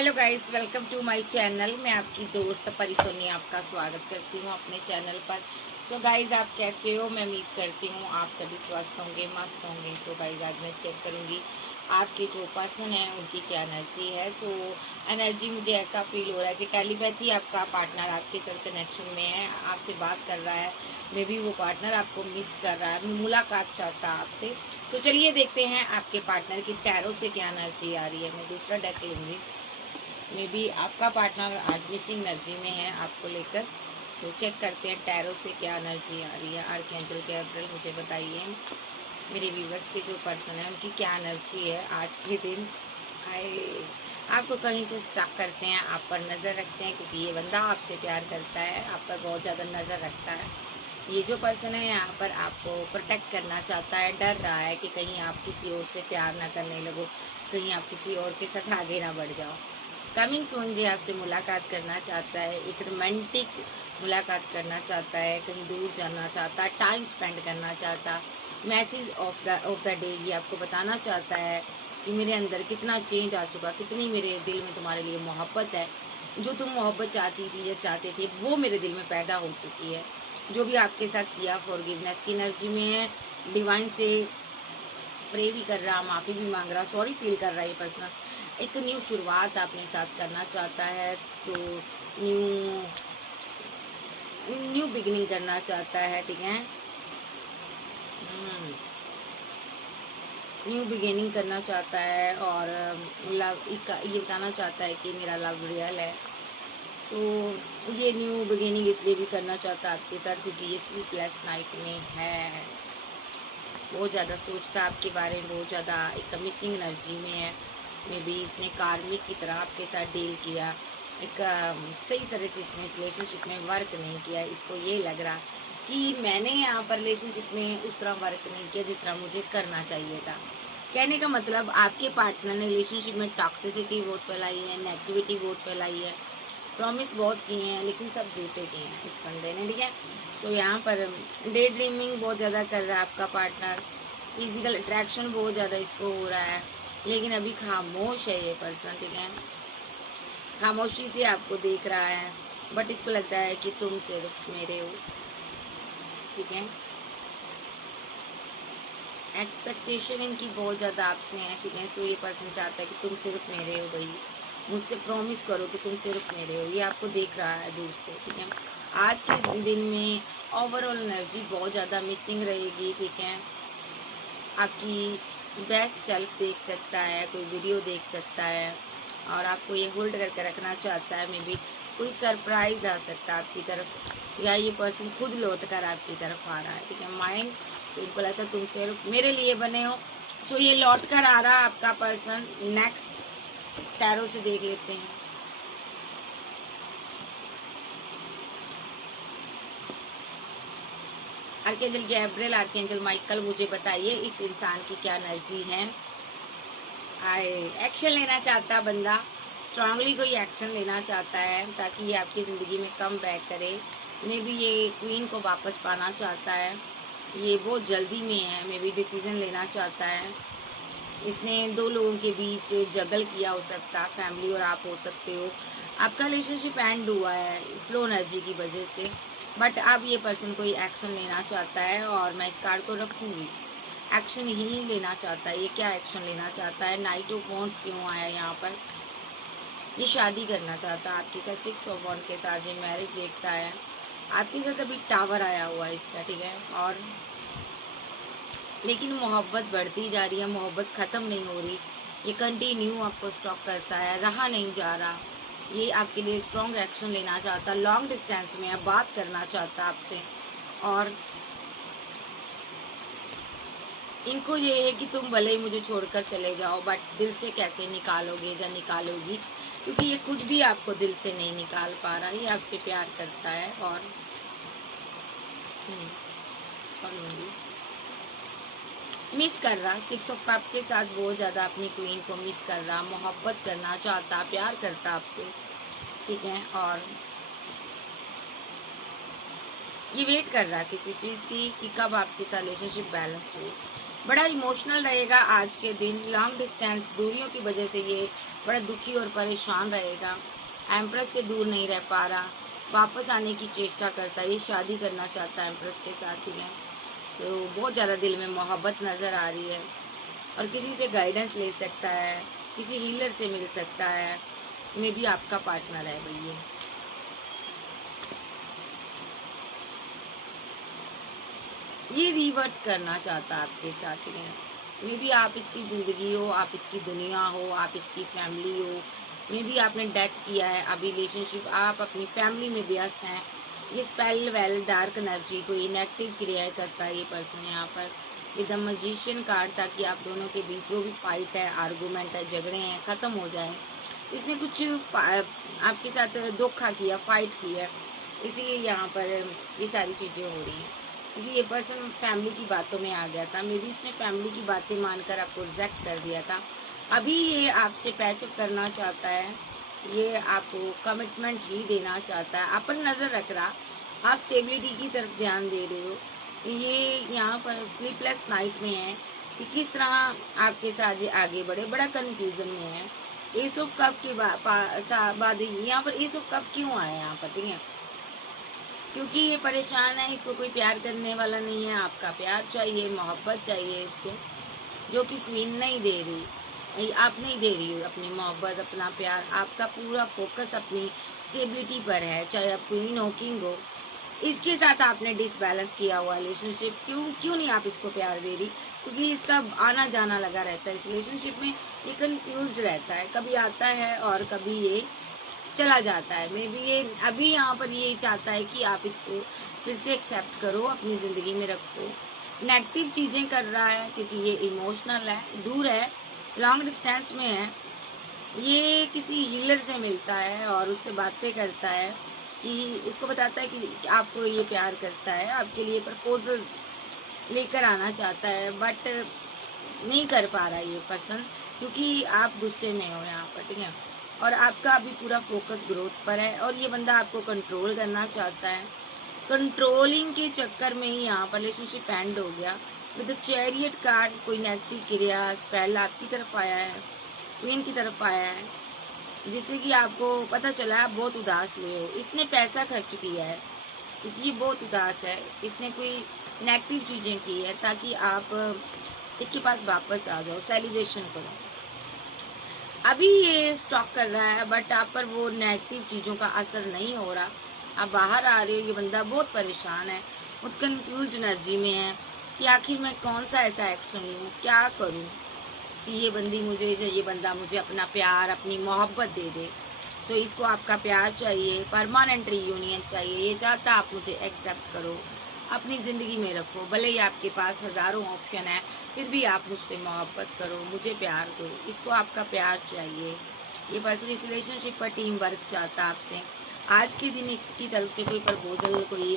Hello guys, welcome to my channel. मैं आपकी दोस्त परी सोनी आपका स्वागत करती हूँ अपने चैनल पर। सो गाइस, आप कैसे हो? मैं उम्मीद करती हूँ आप सभी स्वस्थ होंगे, मस्त होंगे। सो गाइस, आज मैं चेक करूँगी आपके जो पर्सन है उनकी क्या एनर्जी है। सो एनर्जी मुझे ऐसा फील हो रहा है कि टेलीपैथी आपका पार्टनर आपके साथ कनेक्शन में है, आपसे बात कर रहा है। मे बी वो पार्टनर आपको मिस कर रहा है, मुलाकात चाहता है आपसे। सो चलिए देखते हैं आपके पार्टनर की टैरो से क्या एनर्जी आ रही है। मैं दूसरा डेक लूँगी। मे बी आपका पार्टनर आज मिसिंग एनर्जी में है आपको लेकर। तो चेक करते हैं टैरो से क्या एनर्जी आ रही है। आर्कएंजल गैब्रियल मुझे बताइए मेरे व्यूवर्स के जो पर्सन है उनकी क्या एनर्जी है आज के दिन। आए आपको कहीं से स्टक करते हैं, आप पर नज़र रखते हैं, क्योंकि ये बंदा आपसे प्यार करता है, आप पर बहुत ज़्यादा नज़र रखता है। ये जो पर्सन है यहाँ पर आपको प्रोटेक्ट करना चाहता है, डर रहा है कि कहीं आप किसी और से प्यार ना करने लगो, कहीं आप किसी और के साथ आगे ना बढ़ जाओ। कमिंग सून जी आपसे मुलाकात करना चाहता है, एक रोमांटिक मुलाकात करना चाहता है, कहीं दूर जाना चाहता है, टाइम स्पेंड करना चाहता। मैसेज ऑफ द डे ये आपको बताना चाहता है कि मेरे अंदर कितना चेंज आ चुका, कितनी मेरे दिल में तुम्हारे लिए मोहब्बत है। जो तुम मोहब्बत चाहती थी या चाहते थे वो मेरे दिल में पैदा हो चुकी है। जो भी आपके साथ किया फॉरगिवनेस की एनर्जी में है। डिवाइन से प्रे भी कर रहा, माफ़ी भी मांग रहा, सॉरी फील कर रहा है ये पर्सन। एक न्यू शुरुआत अपने साथ करना चाहता है, तो न्यू न्यू बिगिनिंग करना चाहता है। ठीक है, न्यू बिगिनिंग करना चाहता है और लव इसका ये बताना चाहता है कि मेरा लव रियल है। सो ये न्यू बिगिनिंग इसलिए भी करना चाहता है आपके साथ क्योंकि ये स्लीपलेस नाइट में है, बहुत ज़्यादा सोचता है आपके बारे में, बहुत ज़्यादा एक मिसिंग एनर्जी में है। मे बी इसने कार्मिक की तरह आपके साथ डील किया, एक सही तरह से इसने इस रिलेशनशिप में वर्क नहीं किया। इसको ये लग रहा कि मैंने यहाँ पर रिलेशनशिप में उस तरह वर्क नहीं किया जिस तरह मुझे करना चाहिए था। कहने का मतलब आपके पार्टनर ने रिलेशनशिप में टॉक्सिसिटी बहुत फैलाई है, नेगेटिविटी बहुत फैलाई है, प्रॉमिस बहुत किए हैं लेकिन सब झूठे किए हैं इस बंदे ने। ठीक है, सो यहाँ पर डे ड्रीमिंग बहुत ज़्यादा कर रहा है आपका पार्टनर, फिजिकल अट्रैक्शन बहुत ज़्यादा इसको हो रहा है, लेकिन अभी खामोश है ये पर्सन। ठीक है, खामोशी से आपको देख रहा है, बट इसको लगता है कि तुम सिर्फ मेरे हो। ठीक है, एक्सपेक्टेशन इनकी बहुत ज़्यादा आपसे है। ठीक है, सो ये पर्सन चाहता है कि तुम सिर्फ मेरे हो भाई, मुझसे प्रॉमिस करो कि तुम सिर्फ मेरे हो। ये आपको देख रहा है दूर से। ठीक है, आज के दिन में ओवरऑल एनर्जी बहुत ज़्यादा मिसिंग रहेगी। ठीक है, आपकी बेस्ट सेल्फ देख सकता है, कोई वीडियो देख सकता है और आपको ये होल्ड करके रखना चाहता है। मे बी कोई सरप्राइज आ सकता है आपकी तरफ, या ये पर्सन खुद लौट कर आपकी तरफ आ रहा है। ठीक है, माइंड तो इनको लगता है तुम सिर्फ मेरे लिए बने हो। सो ये लौट कर आ रहा है आपका पर्सन। नेक्स्ट टैरो से देख लेते हैं। आर्कएंजल गैब्रियल, आर्कएंजल माइकल, मुझे बताइए इस इंसान की क्या एनर्जी है। आए एक्शन लेना चाहता बंदा, स्ट्रांगली कोई एक्शन लेना चाहता है ताकि ये आपकी ज़िंदगी में कम बैक करे। मे बी ये क्वीन को वापस पाना चाहता है, ये बहुत जल्दी में है। मे बी डिसीजन लेना चाहता है। इसने दो लोगों के बीच जगल किया हो सकता, फैमिली और आप हो सकते हो। आपका रिलेशनशिप एंड हुआ है स्लो एनर्जी की वजह से, बट अब ये पर्सन कोई एक्शन लेना चाहता है और मैं इस कार्ड को रखूंगी। एक्शन ही लेना चाहता है। ये क्या एक्शन लेना चाहता है? नाइट ऑफ वॉन्ड्स क्यों आया यहाँ पर? ये शादी करना चाहता है आपके साथ, 6 ऑफ वॉन्ड के साथ ये मैरिज देखता है आपके साथ। अभी टावर आया हुआ है इसका। ठीक है, और लेकिन मोहब्बत बढ़ती जा रही है, मोहब्बत ख़त्म नहीं हो रही। ये कंटिन्यू आपको स्टॉक करता है, रहा नहीं जा रहा। ये आपके लिए स्ट्रॉन्ग एक्शन लेना चाहता, लॉन्ग डिस्टेंस में है, बात करना चाहता आपसे। और इनको ये है कि तुम भले ही मुझे छोड़कर चले जाओ, बट दिल से कैसे निकालोगे या निकालोगी, क्योंकि ये खुद भी आपको दिल से नहीं निकाल पा रहा। ये आपसे प्यार करता है और मिस कर रहा। 6 ऑफ कप के साथ बहुत ज़्यादा अपनी क्वीन को मिस कर रहा, मोहब्बत करना चाहता, प्यार करता आपसे। ठीक है, और ये वेट कर रहा किसी चीज़ की कि कब आपके साथ रिलेशनशिप बैलेंस हो। बड़ा इमोशनल रहेगा आज के दिन। लॉन्ग डिस्टेंस दूरियों की वजह से ये बड़ा दुखी और परेशान रहेगा। एम्प्रेस से दूर नहीं रह पा रहा, वापस आने की चेष्टा करता है, ये शादी करना चाहता है एम्प्रेस के साथ ही है। तो बहुत ज़्यादा दिल में मोहब्बत नज़र आ रही है और किसी से गाइडेंस ले सकता है, किसी हीलर से मिल सकता है, मे भी आपका पार्टनर है भैया। ये रिवर्स करना चाहता है आपके साथ में। मे भी आप इसकी ज़िंदगी हो, आप इसकी दुनिया हो, आप इसकी फैमिली हो। मे भी आपने डेथ किया है, अभी रिलेशनशिप आप अपनी फैमिली में व्यस्त हैं। ये स्पेल वेल डार्क एनर्जी कोई नेगेटिव क्रियाएं करता है ये पर्सन यहाँ पर। ये द मैजिशियन कार्ड, ताकि आप दोनों के बीच जो भी फाइट है, आर्गूमेंट है, झगड़े हैं, ख़त्म हो जाए। इसने कुछ आपके साथ धोखा किया, फाइट किया, इसीलिए यहाँ पर ये सारी चीज़ें हो रही हैं। क्योंकि ये पर्सन फैमिली की बातों में आ गया था, मे बी इसने फैमिली की बातें मानकर आपको रिजेक्ट कर दिया था। अभी ये आपसे पैचअप करना चाहता है, ये आपको कमिटमेंट ही देना चाहता है, आप पर नज़र रख रहा, आप स्टेबिलिटी की तरफ ध्यान दे रहे हो। ये यहाँ पर स्लीपलेस नाइट में है कि किस तरह आपके साथ ये आगे बढ़े, बड़ा कन्फ्यूजन में है। एस ऑफ कप के बाद यहाँ पर एस ऑफ कप क्यों आया यहाँ पर, ठीक है, क्योंकि ये परेशान है, इसको कोई प्यार करने वाला नहीं है, आपका प्यार चाहिए, मोहब्बत चाहिए इसको, जो कि क्वीन नहीं दे रही, आप नहीं दे रही हो अपनी मोहब्बत, अपना प्यार। आपका पूरा फोकस अपनी स्टेबिलिटी पर है, चाहे आप क्वीन हो, किंग हो। इसके साथ आपने डिसबैलेंस किया हुआ रिलेशनशिप, क्यों नहीं आप इसको प्यार दे रही? क्योंकि इसका आना जाना लगा रहता है इस रिलेशनशिप में, ये कंफ्यूज्ड रहता है, कभी आता है और कभी ये चला जाता है। मे बी ये अभी यहाँ पर ये चाहता है कि आप इसको फिर से एक्सेप्ट करो, अपनी ज़िंदगी में रखो। नेगेटिव चीज़ें कर रहा है क्योंकि ये इमोशनल है, दूर है, लॉन्ग डिस्टेंस में है। ये किसी हीलर से मिलता है और उससे बातें करता है, कि उसको बताता है कि आपको ये प्यार करता है, आपके लिए प्रपोजल लेकर आना चाहता है, बट नहीं कर पा रहा ये पर्सन, क्योंकि आप गुस्से में हो यहाँ पर, ठीक है, और आपका अभी पूरा फोकस ग्रोथ पर है। और ये बंदा आपको कंट्रोल करना चाहता है, कंट्रोलिंग के चक्कर में ही यहाँ पर रिलेशनशिप एंड हो गया। विद द चैरियट कार्ड कोई नेगेटिव क्रिया स्पेल आपकी तरफ आया है, क्वीन की तरफ आया है, जिससे कि आपको पता चला आप बहुत उदास हुए हो। इसने पैसा खर्च किया है क्योंकि ये बहुत उदास है, इसने कोई नेगेटिव चीज़ें की है ताकि आप इसके पास वापस आ जाओ, सेलिब्रेशन करो। अभी ये स्टॉक कर रहा है, बट आप पर वो नेगेटिव चीज़ों का असर नहीं हो रहा, आप बाहर आ रहे हो। ये बंदा बहुत परेशान है, बहुत कंफ्यूज एनर्जी में है कि आखिर मैं कौन सा ऐसा एक्शन लूँ, क्या करूँ कि ये बंदा मुझे अपना प्यार, अपनी मोहब्बत दे दे। सो इसको आपका प्यार चाहिए, परमानेंट रीयूनियन चाहिए, ये चाहता आप मुझे एक्सेप्ट करो, अपनी ज़िंदगी में रखो। भले ही आपके पास हज़ारों ऑप्शन है, फिर भी आप मुझसे मोहब्बत करो, मुझे प्यार दो। इसको आपका प्यार चाहिए। ये पर्सन इस रिलेशनशिप पर टीम वर्क चाहता आपसे। आज के दिन इसकी तरफ से कोई प्रपोजल, कोई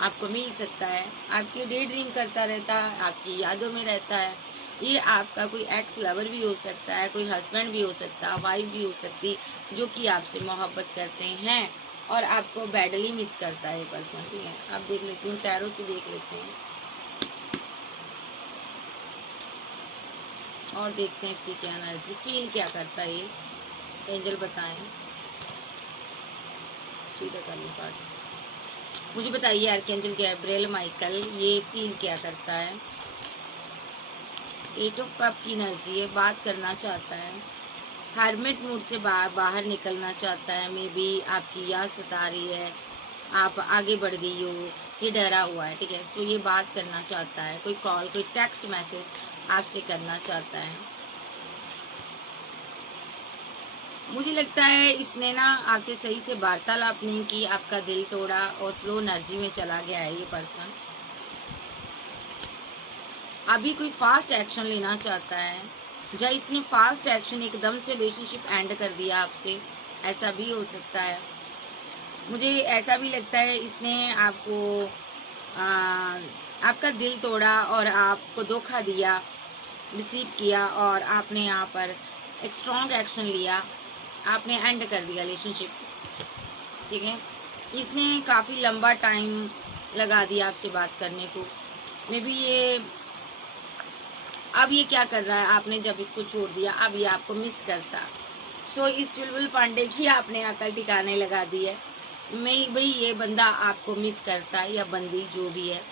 आपको मिल सकता है। आपकी डे ड्रीम करता रहता है, आपकी यादों में रहता है। ये आपका कोई एक्स लवर भी हो सकता है, कोई हस्बैंड भी हो सकता है, वाइफ भी हो सकती, जो कि आपसे मोहब्बत करते हैं और आपको बैडली मिस करता है ये पर्सन, ठीक है। आप देख लेते हैं, टैरो से देख लेते हैं और देखते हैं इसकी क्या एनर्जी, फील क्या करता है ये, एंजल बताएं। सीधा करने पार्ट मुझे बताइए आर्कएंजल गैब्रिएल माइकल, ये फील क्या करता है? 8 ऑफ कप की एनर्जी है, बात करना चाहता है, हार्मिट मूड से बाहर निकलना चाहता है। मे बी आपकी याद सता रही है, आप आगे बढ़ गई हो, ये डरा हुआ है, ठीक है। सो ये बात करना चाहता है, कोई कॉल, कोई टेक्स्ट मैसेज आपसे करना चाहता है। मुझे लगता है इसने ना आपसे सही से वार्तालाप नहीं की, आपका दिल तोड़ा और स्लो एनर्जी में चला गया है ये पर्सन। अभी कोई फास्ट एक्शन लेना चाहता है, या इसने फास्ट एक्शन एकदम से रिलेशनशिप एंड कर दिया आपसे, ऐसा भी हो सकता है। मुझे ऐसा भी लगता है इसने आपका दिल तोड़ा और आपको धोखा दिया, डिसीट किया, और आपने यहाँ पर एक स्ट्रॉन्ग एक्शन लिया, आपने एंड कर दिया रिलेशनशिप, ठीक है। इसने काफ़ी लंबा टाइम लगा दिया आपसे बात करने को। मे बी ये अब ये क्या कर रहा है, आपने जब इसको छोड़ दिया अब ये आपको मिस करता। सो इस चुलबुल पांडे की आपने अकल ठिकाने लगा दी है। मैं भाई ये बंदा आपको मिस करता है या बंदी जो भी है,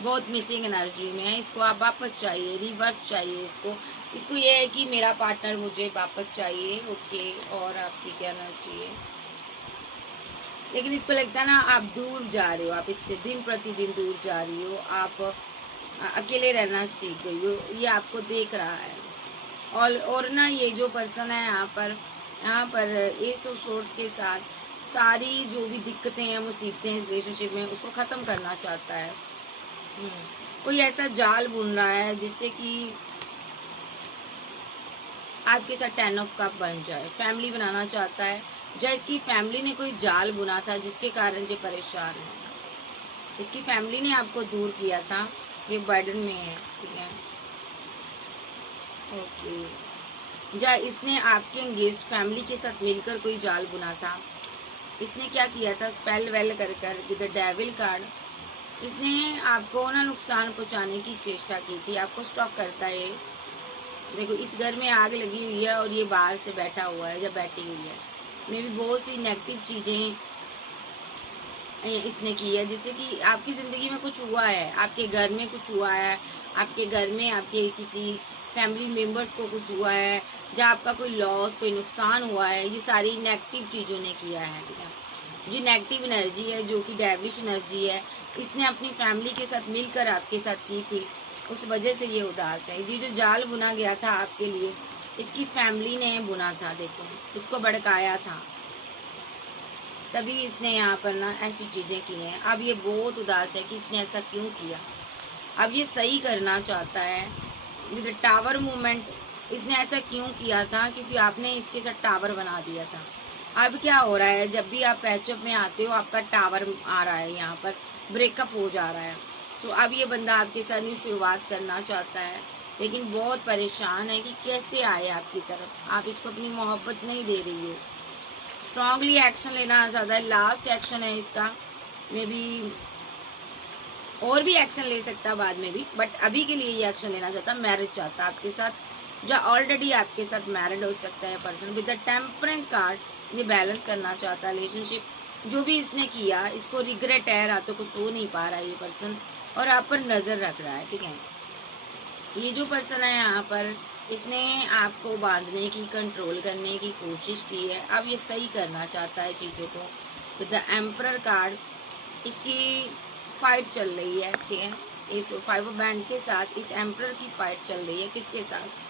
बहुत मिसिंग एनर्जी में है। इसको आप वापस चाहिए, रिवर्स चाहिए इसको। इसको ये है कि मेरा पार्टनर मुझे वापस चाहिए, ओके। और आपकी क्या एनर्जी है, लेकिन इसको लगता है ना आप दूर जा रहे हो, आप इससे दिन प्रतिदिन दूर जा रही हो, आप अकेले रहना सीख गई हो, ये आपको देख रहा है। और ना ये जो पर्सन है यहाँ पर एस ऑफ सोर्स के साथ सारी जो भी दिक्कतें हैं, मुसीबतें इस रिलेशनशिप में, उसको खत्म करना चाहता है। कोई ऐसा जाल बुन रहा है जिससे कि आपके साथ 10 ऑफ कप बन जाए, फैमिली बनाना चाहता है। जब इसकी फैमिली ने कोई जाल बुना था जिसके कारण ये परेशान है, इसकी फैमिली ने आपको दूर किया था, ये बर्डन में है, ठीक है, ओके। जब इसने आपके एंगेज्ड फैमिली के साथ मिलकर कोई जाल बुना था, इसने क्या किया था, स्पेल वेल कर विद द डेविल कार्ड इसने आपको ना नुकसान पहुंचाने की चेष्टा की थी। आपको स्टॉक करता है। देखो इस घर में आग लगी हुई है और ये बाहर से बैठा हुआ है, जब बैठी हुई है, मे भी बहुत सी नेगेटिव चीजें इसने की है, जिससे कि आपकी जिंदगी में कुछ हुआ है, आपके घर में कुछ हुआ है, आपके घर में आपके किसी फैमिली मेंबर्स को कुछ हुआ है, जहाँ आपका कोई लॉस, कोई नुकसान हुआ है, ये सारी नेगेटिव चीजों ने किया है, ठीक है। जो नेगेटिव एनर्जी है, जो कि डेविलिश एनर्जी है, इसने अपनी फैमिली के साथ मिलकर आपके साथ की थी, उस वजह से ये उदास है। ये जो जाल बुना गया था आपके लिए, इसकी फैमिली ने बुना था, देखो इसको भड़काया था, तभी इसने यहाँ पर ना ऐसी चीजें की हैं। अब ये बहुत उदास है कि इसने ऐसा क्यों किया। अब ये सही करना चाहता है विद टावर मूवमेंट। इसने ऐसा क्यों किया था, क्योंकि आपने इसके साथ टावर बना दिया था। अब क्या हो रहा है, जब भी आप पैचअप में आते हो आपका टावर आ रहा है, यहाँ पर ब्रेकअप हो जा रहा है। तो अब ये बंदा आपके साथ न्यू शुरुआत करना चाहता है, लेकिन बहुत परेशान है कि कैसे आए आपकी तरफ। आप इसको अपनी मोहब्बत नहीं दे रही हो। स्ट्रांगली एक्शन लेना ज्यादा लास्ट एक्शन है इसका, मे बी और भी एक्शन ले सकता बाद में भी, बट अभी के लिए ये एक्शन लेना चाहता, मैरिज चाहता आपके साथ, जो ऑलरेडी आपके साथ मैरिड हो सकता है person with the temperance card. ये बैलेंस करना चाहता है रिलेशनशिप। जो भी इसने किया, इसको रिग्रेट है, रातों को सो नहीं पा रहा है ये पर्सन, और आप पर नजर रख रहा है, ठीक है। ये जो पर्सन है यहाँ पर, इसने आपको बांधने की, कंट्रोल करने की कोशिश की है। अब ये सही करना चाहता है चीजों को विद द एम्परर कार्ड। इसकी फाइट चल रही है, ठीक है, इस 5 ऑफ बैंड के साथ इस एम्परर की फाइट चल रही है। किसके साथ,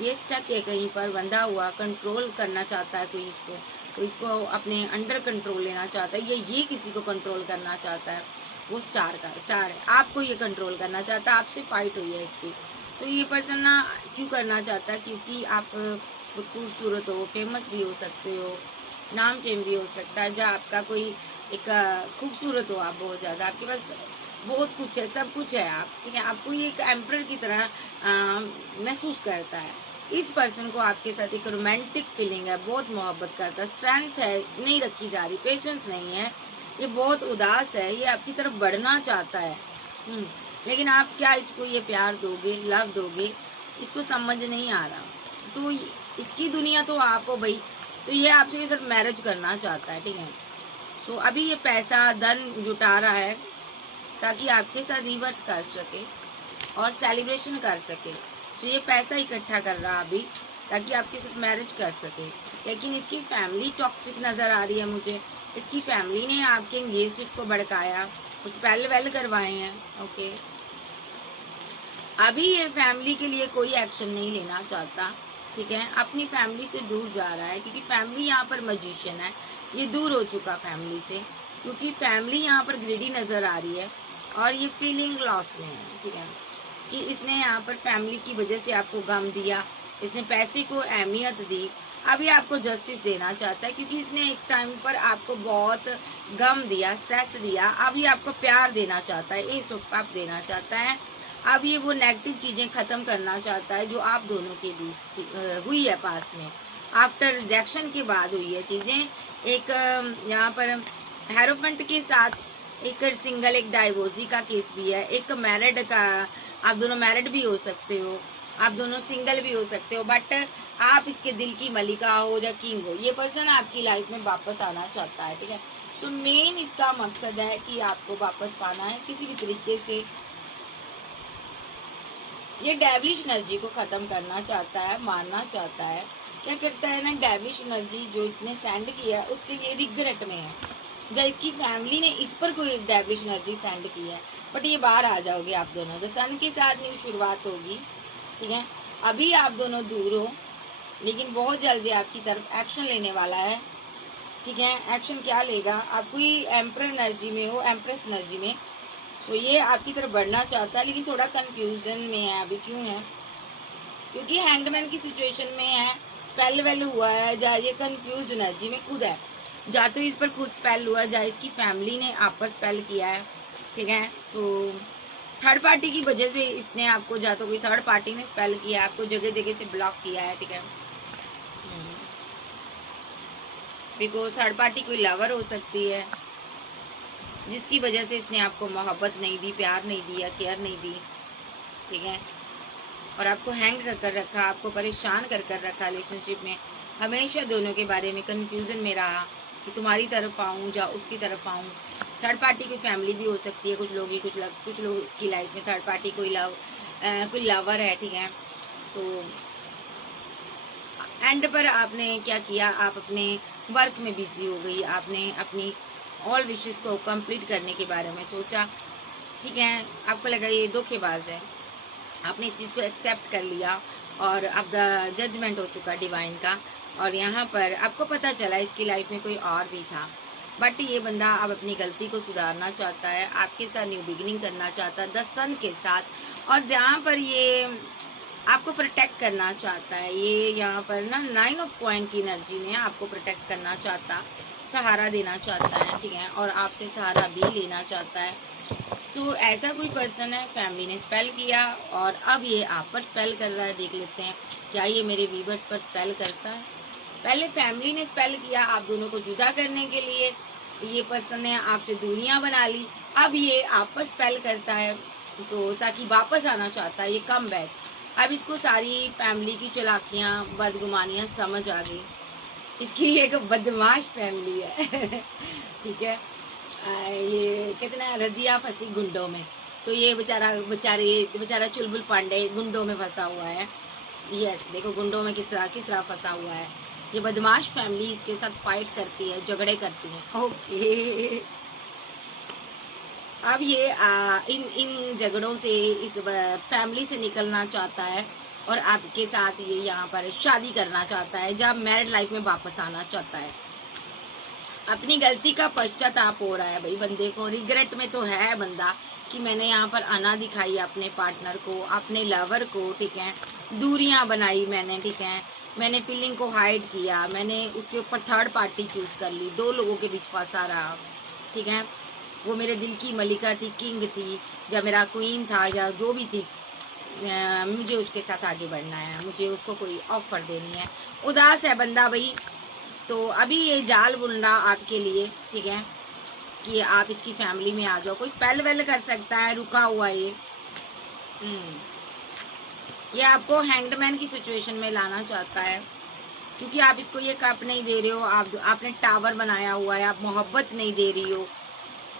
ये स्टक है कहीं पर, बंधा हुआ, कंट्रोल करना चाहता है कोई इसको, तो इसको अपने अंडर कंट्रोल लेना चाहता है, ये किसी को कंट्रोल करना चाहता है। वो स्टार है, आपको ये कंट्रोल करना चाहता है, आपसे फाइट हुई है इसकी। तो ये पर्सन ना क्यों करना चाहता है, क्योंकि आप बहुत खूबसूरत हो, फेमस भी हो सकते हो, नाम फेम भी हो सकता है, जहाँ आपका कोई एक खूबसूरत हो आप बहुत ज्यादा, आपके पास बहुत कुछ है, सब कुछ है आप, ठीक है। आपको ये एक एम्परर की तरह महसूस करता है। इस पर्सन को आपके साथ एक रोमांटिक फीलिंग है, बहुत मोहब्बत करता है, स्ट्रेंथ है नहीं रखी जा रही, पेशेंस नहीं है, ये बहुत उदास है, ये आपकी तरफ बढ़ना चाहता है। लेकिन आप क्या इसको ये प्यार दोगे, लव दोगे, इसको समझ नहीं आ रहा। तो इसकी दुनिया तो आप हो भाई, तो ये आपके साथ मैरिज करना चाहता है, ठीक है। सो अभी ये पैसा धन जुटा रहा है ताकि आपके साथ रिवर्स कर सके और सेलिब्रेशन कर सके। सो ये पैसा इकट्ठा कर रहा अभी ताकि आपके साथ मैरिज कर सके। लेकिन इसकी फैमिली टॉक्सिक नजर आ रही है मुझे। इसकी फैमिली ने आपके एंगेज्ड इसको भड़काया, उस पहले वेल करवाए हैं, ओके। अभी ये फैमिली के लिए कोई एक्शन नहीं लेना चाहता, ठीक है, अपनी फैमिली से दूर जा रहा है, क्योंकि फैमिली यहाँ पर मैजिशियन है, ये दूर हो चुका फैमिली से, क्योंकि फैमिली यहाँ पर ग्रीडी नजर आ रही है और ये फीलिंग लॉस में है, ठीक है, कि इसने यहाँ पर फैमिली की वजह से आपको गम दिया, इसने पैसे को अहमियत दी। अभी आपको जस्टिस देना चाहता है, क्योंकि इसने एक टाइम पर आपको बहुत गम दिया, स्ट्रेस दिया, अभी आपको प्यार देना चाहता है, एस ऑफ कप देना चाहता है। अब ये वो नेगेटिव चीजें खत्म करना चाहता है जो आप दोनों के बीच हुई है पास्ट में, आफ्टर रिजेक्शन के बाद हुई है चीजें। एक यहाँ पर हेरोफेंट के साथ एक सिंगल, एक डाइवोर्सी का केस भी है, एक मैरिड का, आप दोनों मैरिड भी हो सकते हो, आप दोनों सिंगल भी हो सकते हो, बट आप इसके दिल की मलिका हो या किंग हो, ये पर्सन आपकी लाइफ में वापस आना चाहता है, ठीक है। सो मेन इसका मकसद है कि आपको वापस पाना है किसी भी तरीके से। ये डेविलिश एनर्जी को खत्म करना चाहता है, मारना चाहता है। क्या करता है ना, डेविलिश एनर्जी जो इसने सेंड किया है उसके लिए रिग्रेट में है, जब इसकी फैमिली ने इस पर कोई डेविलिश एनर्जी सेंड की है, बट ये बाहर आ जाओगे आप दोनों। द सन के साथ न्यू शुरुआत होगी, ठीक है। अभी आप दोनों दूर हो, लेकिन बहुत जल्दी आपकी तरफ एक्शन लेने वाला है, ठीक है। एक्शन क्या लेगा, आप कोई एम्पर एनर्जी में हो, एम्प्रेस एनर्जी में। सो ये आपकी तरफ बढ़ना चाहता है, लेकिन थोड़ा कंफ्यूजन में है अभी। क्यों है, क्योंकि हैंगमैन की सिचुएशन में है, स्पेल वेल हुआ है, या ये कंफ्यूज एनर्जी में खुद है, या तो इस पर खुद स्पेल हुआ, या इसकी फैमिली ने आप पर स्पेल किया है, ठीक है। तो थर्ड पार्टी की वजह से इसने आपको, या तो कोई थर्ड पार्टी ने स्पेल किया है, आपको जगह जगह से ब्लॉक किया है, ठीक है। बिकॉज थर्ड पार्टी कोई लवर हो सकती है, जिसकी वजह से इसने आपको मोहब्बत नहीं दी, प्यार नहीं दिया, केयर नहीं दी, ठीक है। और आपको हैंग कर रखा, आपको परेशान कर रखा रिलेशनशिप में। हमेशा दोनों के बारे में कंफ्यूजन में रहा कि तुम्हारी तरफ आऊं या उसकी तरफ आऊं। थर्ड पार्टी की फैमिली भी हो सकती है कुछ लोगों की, कुछ लोग की लाइफ में थर्ड पार्टी कोई लवर है, ठीक है। सो एंड पर आपने क्या किया, आप अपने वर्क में बिजी हो गई, आपने अपनी ऑल विशेस को कंप्लीट करने के बारे में सोचा, ठीक है। आपको लगा ये धोखेबाज है, आपने इस चीज़ को एक्सेप्ट कर लिया, और अब द जजमेंट हो चुका डिवाइन का। और यहाँ पर आपको पता चला इसकी लाइफ में कोई और भी था, बट ये बंदा अब अपनी गलती को सुधारना चाहता है, आपके साथ न्यू बिगिनिंग करना चाहता है, द सन के साथ। और यहाँ पर ये आपको प्रोटेक्ट करना चाहता है, ये यहाँ पर ना 9 ऑफ कॉइन की एनर्जी में आपको प्रोटेक्ट करना चाहता, सहारा देना चाहता है, ठीक है। और आपसे सहारा भी लेना चाहता है। तो ऐसा कोई पर्सन है, फैमिली ने स्पेल किया और अब ये आप पर स्पेल कर रहा है। देख लेते हैं क्या ये मेरे व्यूवर्स पर स्पेल करता है। पहले फैमिली ने स्पेल किया आप दोनों को जुदा करने के लिए, ये पर्सन ने आपसे दूरियां बना ली, अब ये आप पर स्पेल करता है, तो ताकि वापस आना चाहता है, ये कम बैक। अब इसको सारी फैमिली की चालाकियां, बदगुमानियां समझ आ गई। इसकी एक बदमाश फैमिली है ठीक है। ये कितना रजिया फंसी गुंडों में, तो ये बेचारा चुलबुल पांडे गुंडों में फंसा हुआ है। यस, देखो गुंडों में किस तरह फंसा हुआ है। ये बदमाश फैमिली इसके साथ फाइट करती है, झगड़े करती है। ओके, अब ये इन झगड़ों से, इस फैमिली से निकलना चाहता है और आपके साथ ये यहाँ पर शादी करना चाहता है, जब मैरिड लाइफ में वापस आना चाहता है। अपनी गलती का पश्चाताप हो रहा है भाई बंदे को, रिग्रेट में तो है बंदा कि मैंने यहाँ पर अना दिखाई अपने पार्टनर को, अपने लवर को, ठीक है। दूरियां बनाई मैंने, ठीक है। मैंने फीलिंग को हाइड किया, मैंने उसके ऊपर थर्ड पार्टी चूज कर ली, दो लोगों के बीच फंसा रहा, ठीक है। वो मेरे दिल की मलिका थी, किंग थी, या मेरा क्वीन था, या जो भी थी, मुझे उसके साथ आगे बढ़ना है, मुझे उसको कोई ऑफर देनी है। उदास है बंदा भाई, तो अभी ये जाल बुन रहा आपके लिए, ठीक है, कि आप इसकी फैमिली में आ जाओ। कोई स्पेल वेल कर सकता है, रुका हुआ ये आपको हैंगडमैन की सिचुएशन में लाना चाहता है, क्योंकि आप इसको ये कप नहीं दे रहे हो, आपने टावर बनाया हुआ है, आप मोहब्बत नहीं दे रही हो,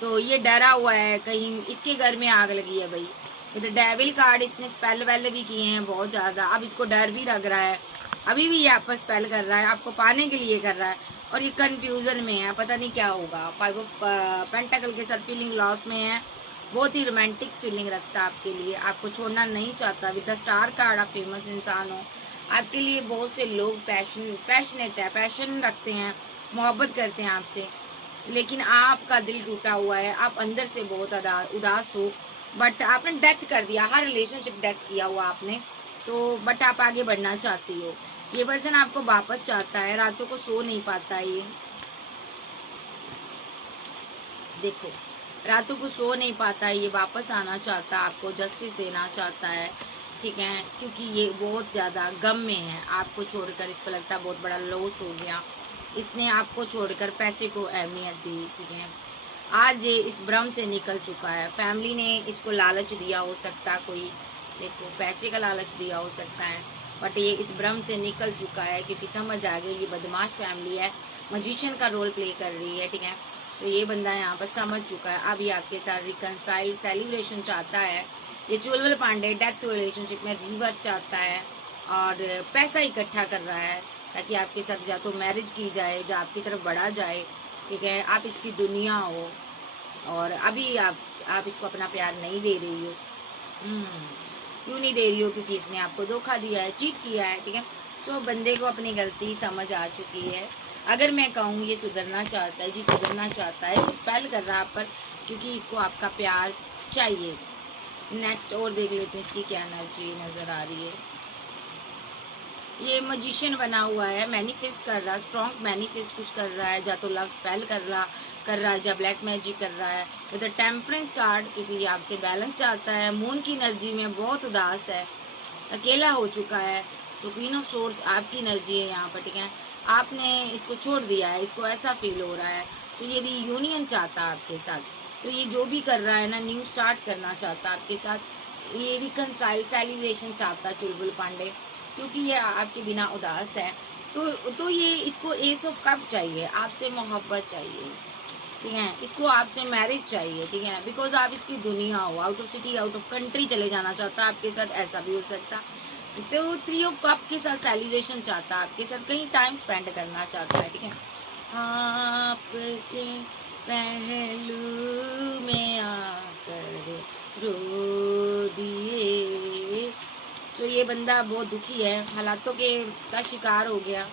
तो ये डरा हुआ है कहीं इसके घर में आग लगी है भाई। विद डेविल कार्ड इसने स्पेल वेल भी किए हैं बहुत ज्यादा, अब इसको डर भी लग रहा है, अभी भी ये आप पर स्पेल कर रहा है, आपको पाने के लिए कर रहा है, और ये कंफ्यूजन में है, पता नहीं क्या होगा। 5 ऑफ पेंटाकल के साथ फीलिंग लॉस में है, बहुत ही रोमांटिक फीलिंग रखता है आपके लिए, आपको छोड़ना नहीं चाहता। विद द स्टार कार्ड आप फेमस इंसान हो, आपके लिए बहुत से लोग पैशनेट है, पैशन रखते हैं, मोहब्बत करते हैं आपसे, लेकिन आपका दिल टूटा हुआ है, आप अंदर से बहुत उदास हो, बट आपने डेथ कर दिया, हर रिलेशनशिप डेथ किया हुआ आपने, तो बट आप आगे बढ़ना चाहती हो। ये पर्सन आपको वापस चाहता है, रातों को सो नहीं पाता है, ये देखो रातों को सो नहीं पाता है, ये वापस आना चाहता है, आपको जस्टिस देना चाहता है, ठीक है, क्योंकि ये बहुत ज्यादा गम में है आपको छोड़कर। इसको लगता है बहुत बड़ा लॉस हो गया, इसने आपको छोड़कर पैसे को अहमियत दी, ठीक है। आज ये इस भ्रम से निकल चुका है। फैमिली ने इसको लालच दिया हो सकता है, कोई देखो पैसे का लालच दिया हो सकता है, बट ये इस भ्रम से निकल चुका है क्योंकि समझ आ गई ये बदमाश फैमिली है, मजिशियन का रोल प्ले कर रही है, ठीक है। तो ये बंदा यहाँ पर समझ चुका है, अब ये आपके साथ रिकनसाइल सेलिब्रेशन चाहता है। ये चुलबुल पांडे डेथ रिलेशनशिप में रिवर्स चाहता है और पैसा इकट्ठा कर रहा है ताकि आपके साथ या तो मैरिज की जाए या आपकी तरफ बढ़ा जाए, ठीक है। आप इसकी दुनिया हो और अभी आप इसको अपना प्यार नहीं दे रही हो। क्यों नहीं दे रही हो? क्योंकि इसने आपको धोखा दिया है, चीट किया है, ठीक है। सो बंदे को अपनी गलती समझ आ चुकी है। अगर मैं कहूँ ये सुधरना चाहता है, जी सुधरना चाहता है, स्पेल कर रहा है आप पर क्योंकि इसको आपका प्यार चाहिए। नेक्स्ट और देख लेते हैं इसकी क्या एनर्जी नजर आ रही है। ये मजिशियन बना हुआ है, मैनिफेस्ट कर रहा है, स्ट्रॉन्ग मैनिफेस्ट कुछ कर रहा है, या तो लव स्पेल कर रहा है या ब्लैक मैजिक कर रहा है विद द टेम्परेंस कार्ड, क्योंकि ये आपसे बैलेंस चाहता है। मून की एनर्जी में बहुत उदास है, अकेला हो चुका है। सो क्वीन ऑफ सोर्स आपकी एनर्जी है यहाँ पर, ठीक है। आपने इसको छोड़ दिया है, इसको ऐसा फील हो रहा है। तो ये रियूनियन चाहता है आपके साथ, तो ये जो भी कर रहा है ना, न्यू स्टार्ट करना चाहता है आपके साथ, ये रिकनसाइल सेलिब्रेशन चाहता है चुलबुल पांडे, क्योंकि ये आपके बिना उदास है। तो ये इसको एस ऑफ कप चाहिए, आपसे मोहब्बत चाहिए, ठीक है। इसको आपसे मैरिज चाहिए, ठीक है, बिकॉज आप इसकी दुनिया हो। Out of city, out of country चले जाना चाहता है आपके साथ, ऐसा भी हो सकता। तो 3 ऑफ कप के साथ सेलिब्रेशन चाहता है आपके साथ, कहीं टाइम स्पेंड करना चाहता है, ठीक है। आपके पहलू में आकर रो दिए। तो ये बंदा बहुत दुखी है, हालातों के का शिकार हो गया,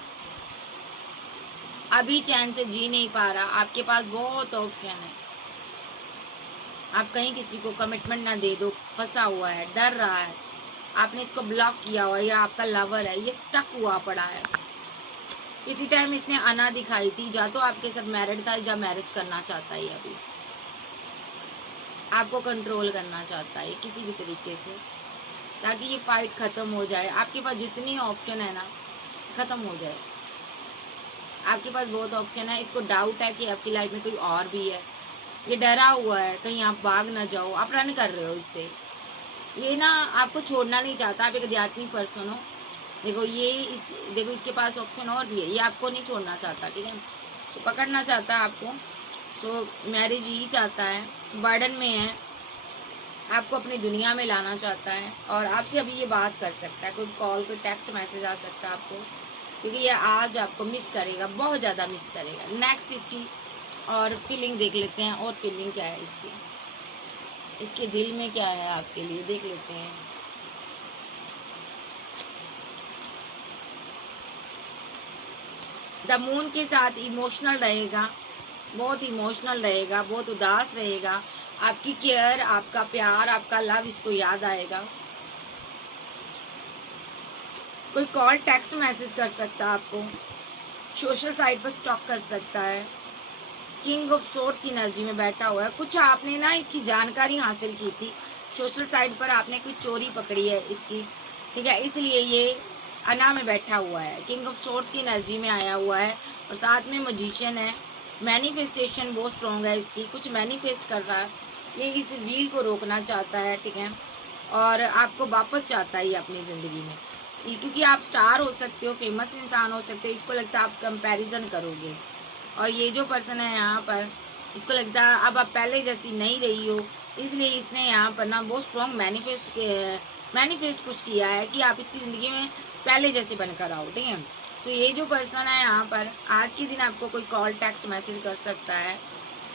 अभी चैन से जी नहीं पा रहा। आपके पास बहुत ऑप्शन है, आप कहीं किसी को कमिटमेंट ना दे दो, फंसा हुआ है, डर रहा है, आपने इसको ब्लॉक किया हुआ है, या आपका लवर है, ये स्टक हुआ पड़ा है। किसी टाइम इसने अना दिखाई थी, या तो आपके साथ मैरिड था या मैरिज करना चाहता है, अभी आपको कंट्रोल करना चाहता है किसी भी तरीके से, ताकि ये फाइट खत्म हो जाए। आपके पास जितनी ऑप्शन है ना, खत्म हो जाए। आपके पास बहुत ऑप्शन है। इसको डाउट है कि आपकी लाइफ में कोई और भी है, ये डरा हुआ है कहीं आप भाग ना जाओ, आप रन कर रहे हो इससे। ये ना आपको छोड़ना नहीं चाहता, आप एक आध्यात्मिक पर्सन हो। देखो देखो इसके पास ऑप्शन और भी है, ये आपको नहीं छोड़ना चाहता, ठीक है। सो पकड़ना चाहता है आपको, सो मैरिज ही चाहता है, बर्डन में है, आपको अपनी दुनिया में लाना चाहता है और आपसे अभी ये बात कर सकता है। कोई कॉल, कोई टेक्स्ट मैसेज आ सकता है आपको, क्योंकि ये आज आपको मिस करेगा, बहुत ज़्यादा मिस करेगा। नेक्स्ट इसकी और फीलिंग देख लेते हैं, और फीलिंग क्या है इसके दिल में क्या है आपके लिए, देख लेते हैं। द मून के साथ इमोशनल रहेगा, बहुत इमोशनल रहेगा, बहुत उदास रहेगा। आपकी केयर, आपका प्यार, आपका लव इसको याद आएगा। कोई कॉल, टेक्स्ट मैसेज कर सकता है आपको, सोशल साइट पर स्टॉक कर सकता है। किंग ऑफ सोर्स की एनर्जी में बैठा हुआ है। कुछ आपने ना इसकी जानकारी हासिल की थी, सोशल साइट पर आपने कोई चोरी पकड़ी है इसकी, ठीक है, इसलिए ये अना में बैठा हुआ है। किंग ऑफ सोर्स की एनर्जी में आया हुआ है और साथ में मजिशियन है। मैनिफेस्टेशन बहुत स्ट्रॉन्ग है इसकी, कुछ मैनिफेस्ट कर रहा है, ये इस व्हील को रोकना चाहता है, ठीक है, और आपको वापस चाहता है ये अपनी ज़िंदगी में, क्योंकि आप स्टार हो सकते हो, फेमस इंसान हो सकते हो। इसको लगता है आप कंपैरिजन करोगे, और ये जो पर्सन है यहाँ पर, इसको लगता है अब आप पहले जैसी नहीं रही हो, इसलिए इसने यहाँ पर ना बहुत स्ट्रॉन्ग मैनिफेस्ट कुछ किया है कि आप इसकी ज़िंदगी में पहले जैसे बनकर आओ, ठीक है। तो ये जो पर्सन है यहाँ पर, आज के दिन आपको कोई कॉल, टेक्स्ट मैसेज कर सकता है।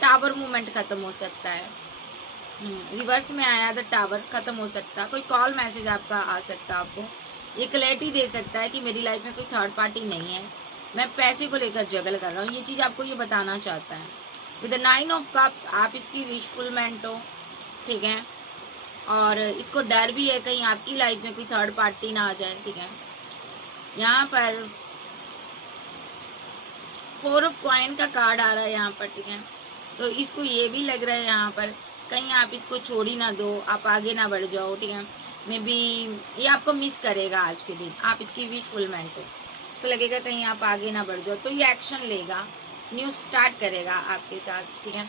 टावर मूवमेंट खत्म हो सकता है, रिवर्स में आया था, टावर खत्म हो सकता है। कोई कॉल मैसेज आपका आ सकता है आपको, ये क्लैरिटी दे सकता है कि मेरी लाइफ में कोई थर्ड पार्टी नहीं है, मैं पैसे को लेकर जगल कर रहा हूँ, ये चीज़ आपको ये बताना चाहता है। विद द 9 ऑफ कप्स आप इसकी विशफुलमेंट हो, ठीक है, और इसको डर भी है कहीं आपकी लाइफ में कोई थर्ड पार्टी ना आ जाए, ठीक है। यहाँ पर 4 ऑफ कॉइन का कार्ड आ रहा है यहाँ पर, ठीक है, तो इसको ये भी लग रहा है यहाँ पर कहीं आप इसको छोड़ ही ना दो, आप आगे ना बढ़ जाओ, ठीक है। मे बी ये आपको मिस करेगा आज के दिन, आप इसकी विशफुलमेंट हो, इसको लगेगा कहीं आप आगे ना बढ़ जाओ, तो ये एक्शन लेगा, न्यू स्टार्ट करेगा आपके साथ, ठीक है।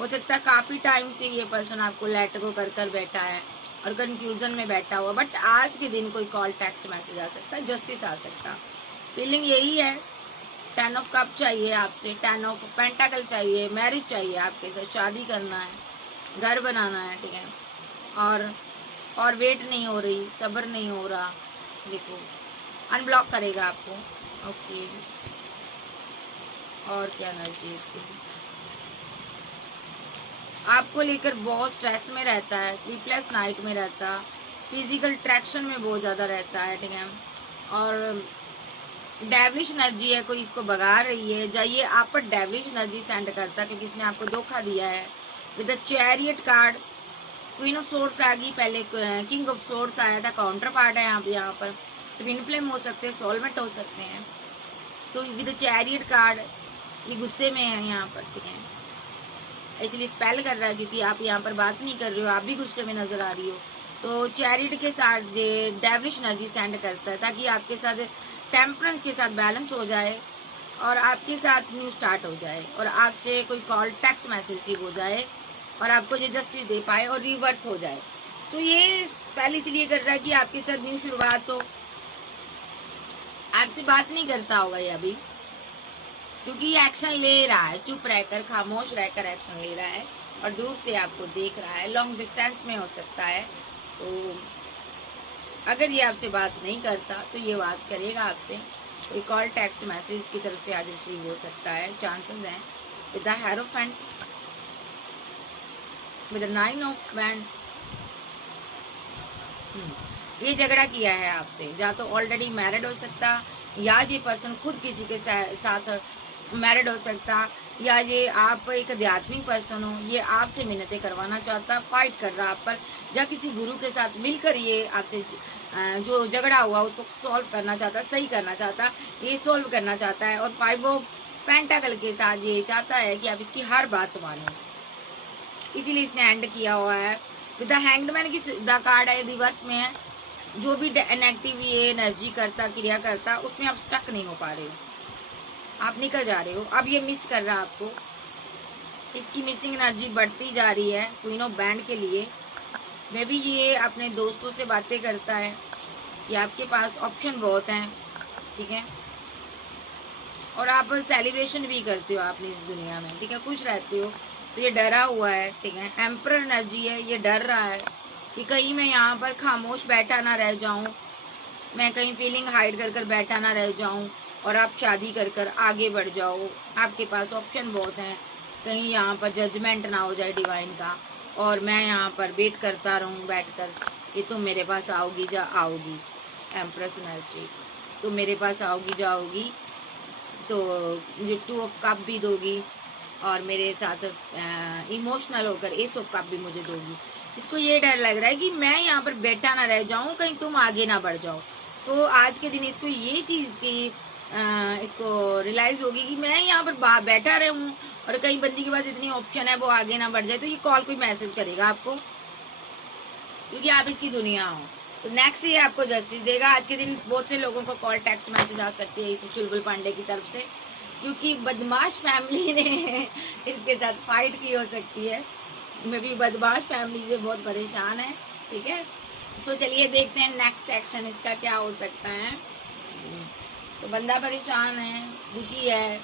हो सकता है काफी टाइम से ये पर्सन आपको लेट गो कर बैठा है और कंफ्यूजन में बैठा हुआ, बट आज के दिन कोई कॉल टेक्स्ट मैसेज आ सकता है, जस्टिस आ सकता है। फीलिंग यही है। 10 ऑफ कप चाहिए आपसे, 10 ऑफ पेंटाकल चाहिए, मैरिज चाहिए आपके साथ, शादी करना है, घर बनाना है, ठीक है। और वेट नहीं हो रही, सब्र नहीं हो रहा, देखो अनब्लॉक करेगा आपको। ओके, और क्या एनर्जी इसकी, आपको लेकर बहुत स्ट्रेस में रहता है, स्लीपलेस नाइट में रहता, फिजिकल ट्रैक्शन में बहुत ज्यादा रहता है, ठीक है। और डेविलिश एनर्जी है, कोई इसको भगा रही है, या ये आप पर डेविलिश एनर्जी सेंड करता है क्योंकि इसने आपको धोखा दिया है। With the chariot card, queen of swords आ गई, पहले किंग ऑफ सोर्ड्स आया था, काउंटर पार्ट है यहाँ पर। ट्विन फ्लेम हो सकते हैं, सोलमेट हो सकते हैं। तो विद द चैरियट कार्ड ये गुस्से में है यहाँ पर, ठीक है, इसलिए स्पेल कर रहा है क्योंकि आप यहाँ पर बात नहीं कर रहे हो, आप भी गुस्से में नजर आ रही हो। तो चैरिट के साथ जो डेविलिश एनर्जी सेंड करता है ताकि आपके साथ टेम्परेंस के साथ बैलेंस हो जाए और आपके साथ न्यू स्टार्ट हो जाए और आपसे कोई कॉल टेक्स्ट मैसेज रिसीव हो जाए और आपको ये जस्टिस दे पाए और रिवर्थ हो जाए। तो ये पहले इसलिए कर रहा है कि आपके साथ न्यू शुरुआत हो। आपसे बात नहीं करता होगा ये अभी क्योंकि ये एक्शन ले रहा है, चुप रहकर खामोश रहकर एक्शन ले रहा है और दूर से आपको देख रहा है, लॉन्ग डिस्टेंस में हो सकता है। तो अगर ये आपसे बात नहीं करता तो ये बात करेगा आपसे, कोई कॉल टेक्स्ट मैसेज की तरफ से आज रिसीव हो सकता है, चांसेस हैं। With the hierophant, with the 9 of wand, ये झगड़ा किया है आपसे, या तो ऑलरेडी मैरिड हो सकता या ये पर्सन खुद किसी के साथ मैरिड हो सकता, या ये आप एक आध्यात्मिक पर्सन हो, ये आपसे मिन्नतें करवाना चाहता, फाइट कर रहा आप पर, या किसी गुरु के साथ मिलकर ये आपसे जो झगड़ा हुआ उसको सॉल्व करना चाहता, सही करना चाहता, ये सॉल्व करना चाहता है। और 5 ऑफ पेंटाकल के साथ ये चाहता है कि आप इसकी हर बात मानो, इसीलिए इसने एंड किया हुआ है। विद द हैंग्ड की द कार्ड है, रिवर्स में है। जो भी नेगेटिव ये एनर्जी करता, क्रिया करता, उसमें आप स्टक नहीं हो पा रहे हो, आप निकल जा रहे हो। अब ये मिस कर रहा है आपको, इसकी मिसिंग एनर्जी बढ़ती जा रही है क्वीन ऑफ बैंड के लिए। मे भी ये अपने दोस्तों से बातें करता है कि आपके पास ऑप्शन बहुत हैं, ठीक है, और आप सेलिब्रेशन भी करते हो अपनी इस दुनिया में, ठीक है, खुश रहते हो। तो ये डरा हुआ है, ठीक है, एम्परर एनर्जी है, ये डर रहा है कि कहीं मैं यहाँ पर खामोश बैठा ना रह जाऊं, मैं कहीं फीलिंग हाइड कर कर बैठा ना रह जाऊं और आप शादी कर कर आगे बढ़ जाओ। आपके पास ऑप्शन बहुत हैं, कहीं यहाँ पर जजमेंट ना हो जाए डिवाइन का और मैं यहाँ पर वेट करता रहूं बैठकर कि तुम मेरे पास आओगी जा आओगी। एम्प्रेस एनर्जी, तुम मेरे पास आओगी जाओगी तो मुझे 2 ऑफ कप भी दोगी और मेरे साथ इमोशनल होकर एस ऑफ कप भी मुझे दोगी। इसको ये डर लग रहा है कि मैं यहाँ पर बैठा ना रह जाऊं, कहीं तुम आगे ना बढ़ जाओ। तो आज के दिन इसको ये चीज की इसको रियलाइज होगी कि मैं यहाँ पर बैठा रहूं और कहीं बंदी के पास इतनी ऑप्शन है वो आगे ना बढ़ जाए, तो ये कॉल कोई मैसेज करेगा आपको क्योंकि आप इसकी दुनिया हो। तो नेक्स्ट ये आपको जस्टिस देगा। आज के दिन बहुत से लोगों को कॉल टेक्स्ट मैसेज आ सकती है इसी चुलबुल पांडे की तरफ से, क्योंकि बदमाश फैमिली ने इसके साथ फाइट की हो सकती है। मैं भी बदमाश फैमिली से बहुत परेशान है, ठीक है। सो चलिए देखते हैं नेक्स्ट एक्शन इसका क्या हो सकता है। तो बंदा परेशान है, दुखी है,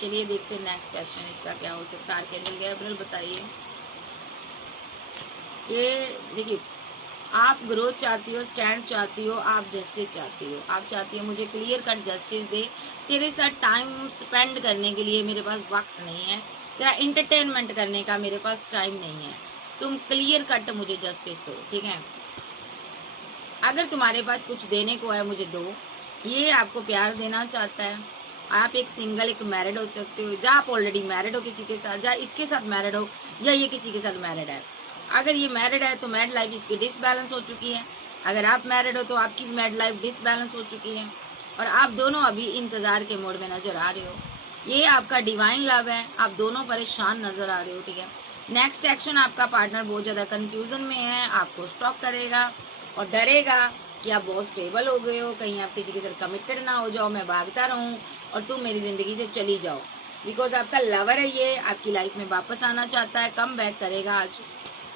चलिए देखते हैं नेक्स्ट एक्शन इसका क्या हो सकता है। आर्कएंजल गैब्रियल बताइए। ये देखिए, आप ग्रोथ चाहती हो, स्टैंड चाहती हो, आप जस्टिस चाहती हो, आप चाहती हो मुझे क्लियर कट जस्टिस दे, तेरे साथ टाइम स्पेंड करने के लिए मेरे पास वक्त नहीं है, तेरा इंटरटेनमेंट करने का मेरे पास टाइम नहीं है, तुम क्लियर कट मुझे जस्टिस दो, ठीक है। अगर तुम्हारे पास कुछ देने को है मुझे दो। ये आपको प्यार देना चाहता है। आप एक सिंगल एक मैरिड हो सकते हो, या आप ऑलरेडी मैरिड हो किसी के साथ, या इसके साथ मैरिड हो, या ये किसी के साथ मैरिड है। अगर ये मैरिड है तो मैरिड लाइफ इसकी डिसबैलेंस हो चुकी है, अगर आप मैरिड हो तो आपकी मैरिड लाइफ डिसबैलेंस हो चुकी है और आप दोनों अभी इंतजार के मोड में नजर आ रहे हो। ये आपका डिवाइन लव है, आप दोनों परेशान नजर आ रहे हो, ठीक है। नेक्स्ट एक्शन, आपका पार्टनर बहुत ज्यादा कंफ्यूजन में है, आपको स्टॉक करेगा और डरेगा कि आप बहुत स्टेबल हो गए हो, कहीं आप किसी के साथ कमिटेड ना हो जाओ, मैं भागता रहूं और तुम मेरी जिंदगी से चली जाओ। बिकॉज आपका लवर है, ये आपकी लाइफ में वापस आना चाहता है, कम बैक करेगा। आज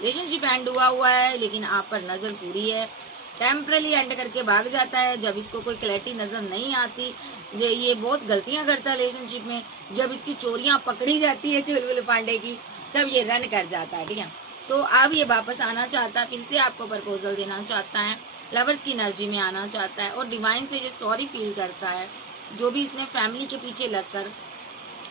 रिलेशनशिप एंड हुआ है, लेकिन आप पर नजर पूरी है। टेम्परली एंड करके भाग जाता है जब इसको कोई क्लैरिटी नजर नहीं आती। ये बहुत गलतियां करता है रिलेशनशिप में। जब इसकी चोरियां पकड़ी जाती है चुलबुल पांडे की, तब ये रन कर जाता है, ठीक है। तो अब ये वापस आना चाहता है, फिर से आपको प्रपोजल देना चाहता है, लवर्स की एनर्जी में आना चाहता है, और डिवाइन से ये सॉरी फील करता है। जो भी इसने फैमिली के पीछे लगकर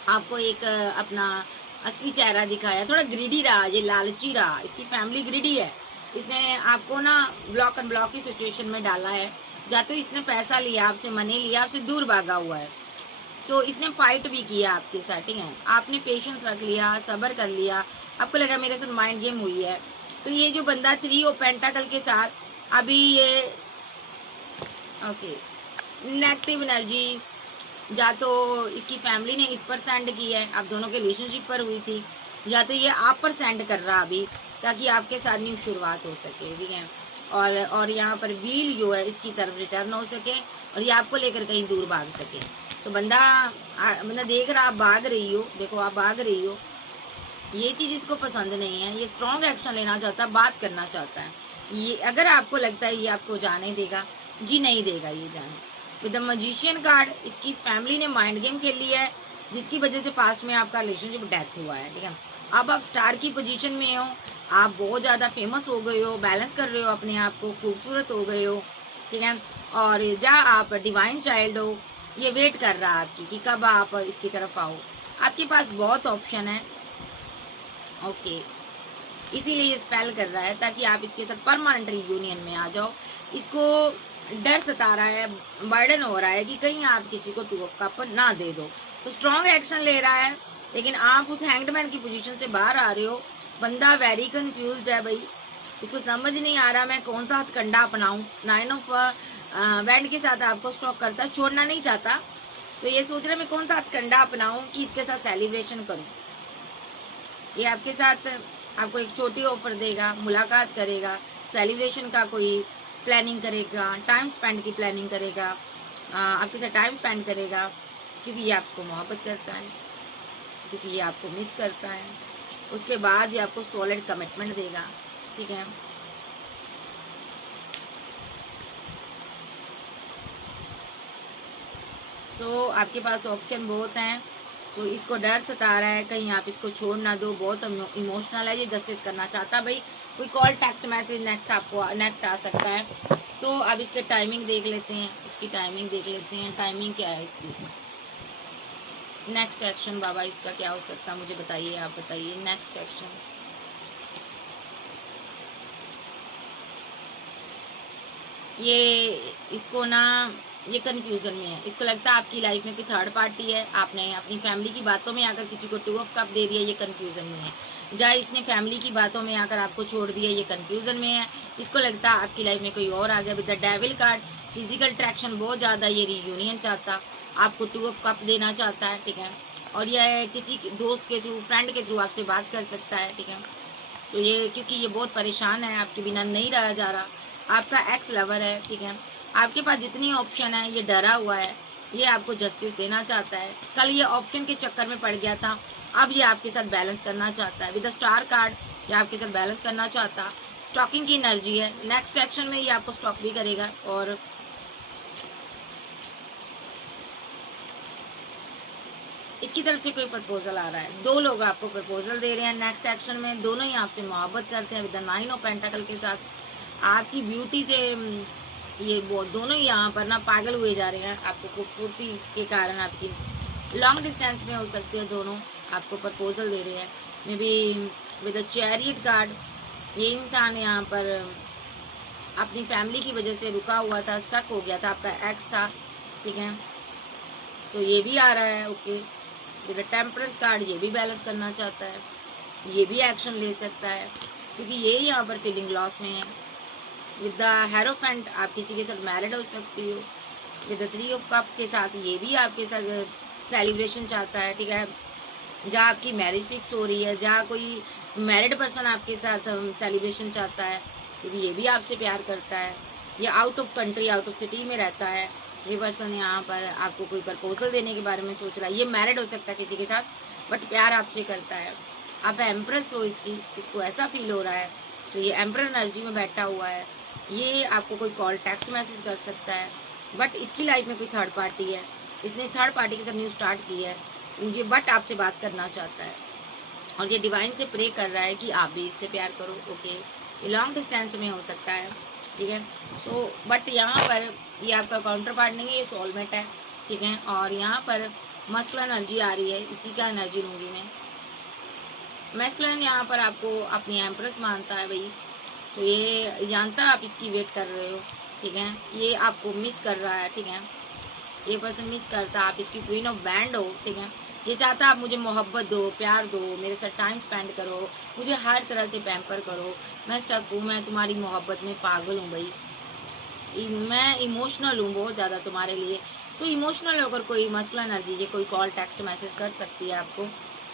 आपको एक अपना असली चेहरा दिखाया, थोड़ा ग्रीडी रहा, ये लालची रहा, इसकी फैमिली ग्रीडी है। इसने आपको ना ब्लॉक अनब्लॉक की सिचुएशन में डाला है। या तो इसने पैसा लिया आपसे, मनी लिया आपसे, दूर भागा हुआ है। सो इसने फाइट भी किया आपके साथ, ठीक है। आपने पेशेंस रख लिया, सब्र कर लिया, आपको लगा मेरे साथ माइंड गेम हुई है। तो ये जो बंदा 3 ऑफ पेंटाकल के साथ अभी ये ओके नेगेटिव एनर्जी, या तो इसकी फैमिली ने इस पर सेंड की है, आप दोनों के रिलेशनशिप पर हुई थी, या तो ये आप पर सेंड कर रहा अभी, ताकि आपके साथ न्यू शुरुआत हो सके, ठीक है। और यहाँ पर व्हील जो है इसकी तरफ रिटर्न हो सके, और ये आपको लेकर कहीं दूर भाग सके। तो बंदा देख रहा आप भाग रही हो, देखो आप भाग रही हो, ये चीज इसको पसंद नहीं है। ये स्ट्रॉन्ग एक्शन लेना चाहता है, बात करना चाहता है। ये अगर आपको लगता है ये आपको जाने देगा, जी नहीं देगा ये जाने। विद द मैजिशियन कार्ड, इसकी फैमिली ने माइंड गेम खेल लिया है, जिसकी वजह से पास्ट में आपका रिलेशनशिप डेथ हुआ है, ठीक है। अब आप स्टार की पोजीशन में हो, आप बहुत ज्यादा फेमस हो गए हो, बैलेंस कर रहे हो अपने आप को, खूबसूरत हो गए हो, ठीक है। और जहाँ आप डिवाइन चाइल्ड हो, ये वेट कर रहा है आपकी कि कब आप इसकी तरफ आओ। आपके पास बहुत ऑप्शन है, ओके। इसीलिए ये स्पेल कर रहा है ताकि आप इसके साथ परमानेंट यूनियन में आ जाओ। इसको डर सता रहा है, बर्डन हो रहा है कि कहीं आप किसी को 2 ऑफ कप ना दे दो। तो स्ट्रॉन्ग एक्शन ले रहा है, लेकिन आप उस हैंगडमैन की पोजीशन से बाहर आ रहे हो। बंदा वेरी कंफ्यूज्ड है भाई, इसको समझ नहीं आ रहा मैं कौन सा हथकंडा अपनाऊं। 9 ऑफ वैंड के साथ आपको स्टॉक करता है, छोड़ना नहीं चाहता। तो ये सोच रहा मैं कौन सा हथकंडा अपनाऊं कि इसके साथ सेलिब्रेशन करूं। ये आपके साथ आपको एक छोटी ऑफर देगा, मुलाकात करेगा, सेलिब्रेशन का कोई प्लानिंग करेगा, टाइम स्पेंड की प्लानिंग करेगा, आपके साथ टाइम स्पेंड करेगा, क्योंकि ये आपको मोहब्बत करता है, क्योंकि ये आपको मिस करता है। उसके बाद ये आपको सॉलिड कमिटमेंट देगा, ठीक है। सो आपके पास ऑप्शन बहुत हैं। तो इसको डर सता रहा है कहीं आप इसको छोड़ ना दो, बहुत इमोशनल है, ये जस्टिस करना चाहता है भाई। कोई कॉल, टेक्स्ट मैसेज नेक्स्ट आ सकता है। तो अब इसके टाइमिंग देख लेते हैं, इसकी टाइमिंग देख लेते हैं। टाइमिंग क्या है इसकी? नेक्स्ट एक्शन बाबा इसका क्या हो सकता है, मुझे बताइए, आप बताइए। नेक्स्ट एक्शन ये इसको ना, ये कंफ्यूजन में है। इसको लगता है आपकी लाइफ में कोई थर्ड पार्टी है, आपने अपनी फैमिली की बातों में आकर किसी को 2 ऑफ कप दे दिया, ये कंफ्यूजन में है। जहाँ इसने फैमिली की बातों में आकर आपको छोड़ दिया, ये कंफ्यूजन में है। इसको लगता है आपकी लाइफ में कोई और आ गया। With the devil card, physical attraction बहुत ज्यादा, ये रियूनियन चाहता, आपको 2 ऑफ कप देना चाहता है, ठीक है। और यह किसी दोस्त के थ्रू, फ्रेंड के थ्रू आपसे बात कर सकता है, ठीक है। तो ये क्योंकि ये बहुत परेशान है, आपके बिना नहीं रहा जा रहा, आपका एक्स लवर है, ठीक है। आपके पास जितनी ऑप्शन है, ये डरा हुआ है, ये आपको जस्टिस देना चाहता है। कल ये ऑप्शन के चक्कर में पड़ गया था, अब ये आपके साथ बैलेंस करना चाहता है। विद द स्टार कार्ड, ये आपके साथ बैलेंस करना चाहता, स्टॉकिंग की एनर्जी है। नेक्स्ट एक्शन में ये आपको स्टॉक भी करेगा। और इसकी तरफ से कोई प्रपोजल आ रहा है, 2 लोग आपको प्रपोजल दे रहे हैं नेक्स्ट एक्शन में। दोनों ही आपसे मोहब्बत करते हैं। विद द 9 ऑफ पेंटाकल के साथ आपकी ब्यूटी से ये दोनों ही यहाँ पर ना पागल हुए जा रहे हैं, आपको खूबसूरती के कारण। आपकी लॉन्ग डिस्टेंस में हो सकते हैं दोनों, आपको प्रपोजल दे रहे हैं। May be with the chariot card, ये इंसान यहाँ पर अपनी फैमिली की वजह से रुका हुआ था, स्टक हो गया था, आपका एक्स था, ठीक है। सो ये भी आ रहा है, okay. With the temperance card, ये भी बैलेंस करना चाहता है, ये भी एक्शन ले सकता है, क्योंकि ये यहाँ पर फीलिंग लॉस में है। विद द हेरोफेंट, आप किसी के साथ मैरिड हो सकती हो। विद द 3 ऑफ कप के साथ ये भी आपके साथ सेलिब्रेशन चाहता है, ठीक है। जहाँ आपकी मैरिज फिक्स हो रही है, जहाँ कोई मैरिड पर्सन आपके साथ सेलिब्रेशन चाहता है, क्योंकि ये भी आपसे प्यार करता है। ये out of country, out of city में रहता है, ये पर्सन यहाँ पर आपको कोई प्रपोजल देने के बारे में सोच रहा है। ये मैरिड हो सकता है किसी के साथ, बट प्यार आपसे करता है। आप एम्प्रेस हो इसको ऐसा फील हो रहा है। तो ये एम्प्रेस एनर्जी में बैठा हुआ है। ये आपको कोई कॉल टेक्स्ट मैसेज कर सकता है, बट इसकी लाइफ में कोई थर्ड पार्टी है। इसने थर्ड पार्टी के साथ न्यू स्टार्ट की है ये, बट आपसे बात करना चाहता है और ये डिवाइन से प्रे कर रहा है कि आप भी इससे प्यार करो। ओके, ये लॉन्ग डिस्टेंस में हो सकता है, ठीक है। सो बट यहाँ पर ये आपका काउंटर पार्ट नहीं है, ये सोलमेट है, ठीक है। और यहाँ पर मस्कुलिन एनर्जी आ रही है, इसी का एनर्जी लूंगी मैं। मैस्कुलिन यहाँ पर आपको अपनी एम्प्रेस मानता है भाई। सो ये जानता है आप इसकी वेट कर रहे हो, ठीक है। ये आपको मिस कर रहा है, ठीक है। ये पर्सन मिस करता है, आप इसकी क्वीन ऑफ बैंड हो, ठीक है। ये चाहता है आप मुझे मोहब्बत दो, प्यार दो, मेरे साथ टाइम स्पेंड करो, मुझे हर तरह से पैम्पर करो। मैं स्टक हूँ, मैं तुम्हारी मोहब्बत में पागल हूँ भाई, मैं इमोशनल हूँ बहुत ज़्यादा तुम्हारे लिए। सो इमोशनल होकर कोई मस्कुलिन एनर्जी ये कोई कॉल टेक्स्ट मैसेज कर सकती है आपको,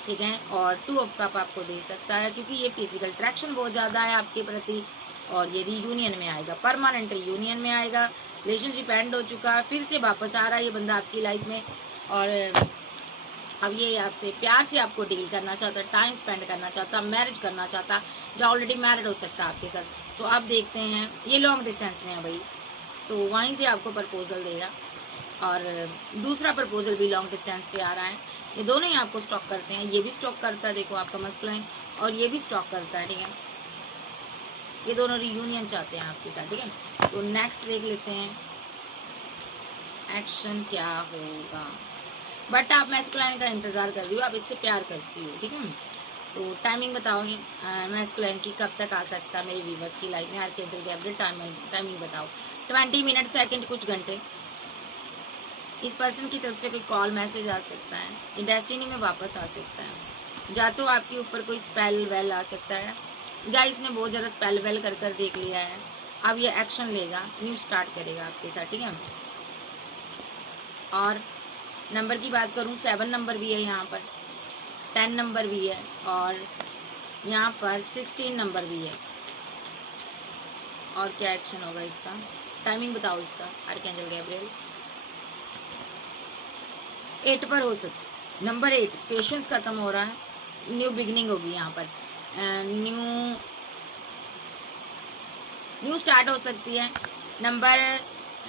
ठीक है। और 2 ऑफ कप आपको दे सकता है, क्योंकि ये फिजिकल अट्रैक्शन बहुत ज़्यादा है आपके प्रति। और ये रियूनियन में आएगा, परमानेंट रियूनियन में आएगा। रिलेशनशिप एंड हो चुका है, फिर से वापस आ रहा है ये बंदा आपकी लाइफ में। और अब ये आपसे प्यार से आपको डील करना चाहता, टाइम स्पेंड करना चाहता, मैरिज करना चाहता, जो ऑलरेडी मैरिड हो सकता है आपके साथ। तो आप देखते हैं ये लॉन्ग डिस्टेंस में है भाई, तो वहीं से आपको प्रपोजल देगा। और दूसरा प्रपोजल भी लॉन्ग डिस्टेंस से आ रहा है। ये दोनों ही आपको स्टॉक करते हैं, ये भी स्टॉक करता है, देखो आपका मस्कुलिन, और ये भी स्टॉक करता है, ठीक है। ये दोनों रियूनियन चाहते हैं आपके साथ, ठीक है। तो नेक्स्ट देख लेते हैं एक्शन क्या होगा। बट आप मैस्कुलिन का इंतजार कर रही हो, आप इससे प्यार करती हो, ठीक है। तो टाइमिंग बताओगे मैस्कुलिन की कब तक आ सकता है मेरे व्यूअर्स की लाइफ में। आर्कएंजल गैब्रिएल टाइमिंग बताओ। 20 मिनट, सेकंड, कुछ घंटे। इस पर्सन की तरफ से कोई कॉल मैसेज आ सकता है, ये डेस्टिनी में वापस आ सकता है। या तो आपके ऊपर कोई स्पेल वेल आ सकता है, या इसने बहुत ज़्यादा स्पेल वेल कर देख लिया है। अब ये एक्शन लेगा, न्यू स्टार्ट करेगा आपके साथ, ठीक है। और नंबर की बात करूं, 7 नंबर भी है यहाँ पर, 10 नंबर भी है, और यहाँ पर 16 नंबर भी है। और क्या एक्शन होगा इसका, टाइमिंग बताओ इसका आर्कएंजल गैब्रिएल। 8 पर हो सकता, नंबर 8, पेशेंस खत्म हो रहा है, न्यू बिगिनिंग होगी यहाँ पर, न्यू स्टार्ट हो सकती है। नंबर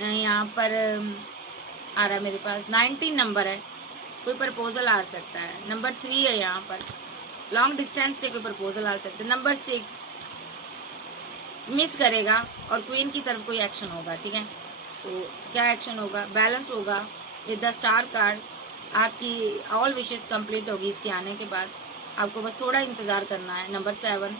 यहाँ पर आ रहा है मेरे पास, 19 नंबर है, कोई प्रपोजल आ सकता है। नंबर 3 है यहाँ पर, लॉन्ग डिस्टेंस से कोई प्रपोजल आ सकता है। नंबर 6 मिस करेगा और क्वीन की तरफ कोई एक्शन होगा, ठीक है। तो क्या एक्शन होगा, बैलेंस होगा विद द स्टार कार्ड। आपकी ऑल विशेस कंप्लीट होगी इसके आने के बाद, आपको बस थोड़ा इंतजार करना है। नंबर 7,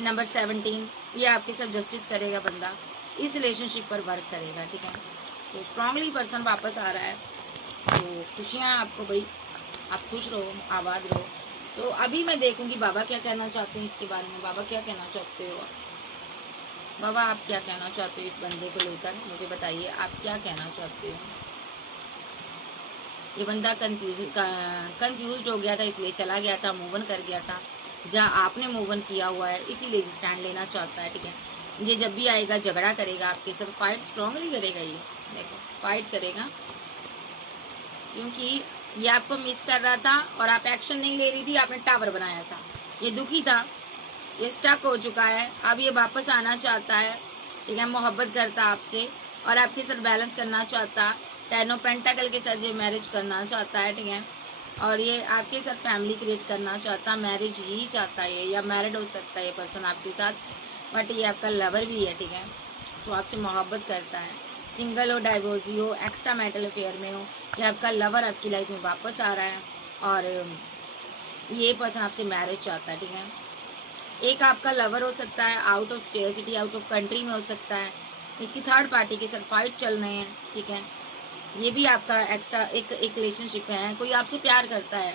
नंबर 17, ये आपके साथ जस्टिस करेगा बंदा, इस रिलेशनशिप पर वर्क करेगा, ठीक है। सो स्ट्रांगली पर्सन वापस आ रहा है, तो खुशियाँ आपको भाई, आप खुश रहो, आबाद रहो। सो अभी मैं देखूंगी बाबा क्या कहना चाहते हैं इसके बारे में। बाबा क्या कहना चाहते हो, बाबा आप क्या कहना चाहते हो इस बंदे को लेकर, मुझे बताइए आप क्या कहना चाहते हो। ये बंदा कंफ्यूज हो गया था, इसलिए चला गया था, मूव ऑन कर गया था। जहाँ आपने मूव ऑन किया हुआ है इसीलिए स्टैंड लेना चाहता है, ठीक है। ये जब भी आएगा झगड़ा करेगा आपके साथ, फाइट स्ट्रांगली करेगा, ये देखो फाइट करेगा, क्योंकि ये आपको मिस कर रहा था और आप एक्शन नहीं ले रही थी, आपने टावर बनाया था। ये दुखी था, ये स्टक हो चुका है, अब ये वापस आना चाहता है, ठीक है। मोहब्बत करता आपसे और आपके साथ बैलेंस करना चाहता, 10 ऑफ पेंटाकल के साथ ये मैरिज करना चाहता है, ठीक है। और ये आपके साथ फैमिली क्रिएट करना चाहता, मैरिज ही चाहता है, या मैरिड हो सकता है ये पर्सन आपके साथ, बट ये आपका लवर भी है, ठीक है। तो आपसे मोहब्बत करता है, सिंगल हो, डाइवोर्स हो, एक्स्ट्रा मैरिटल अफेयर में हो, ये आपका लवर आपकी लाइफ में वापस आ रहा है और ये पर्सन आपसे मैरिज चाहता है, ठीक है। एक आपका लवर हो सकता है, out of city, out of country में हो सकता है, इसकी थर्ड पार्टी के साथ फाइट चल रहे हैं, ठीक है। ये भी आपका एक्स्ट्रा एक रिलेशनशिप है, कोई आपसे प्यार करता है,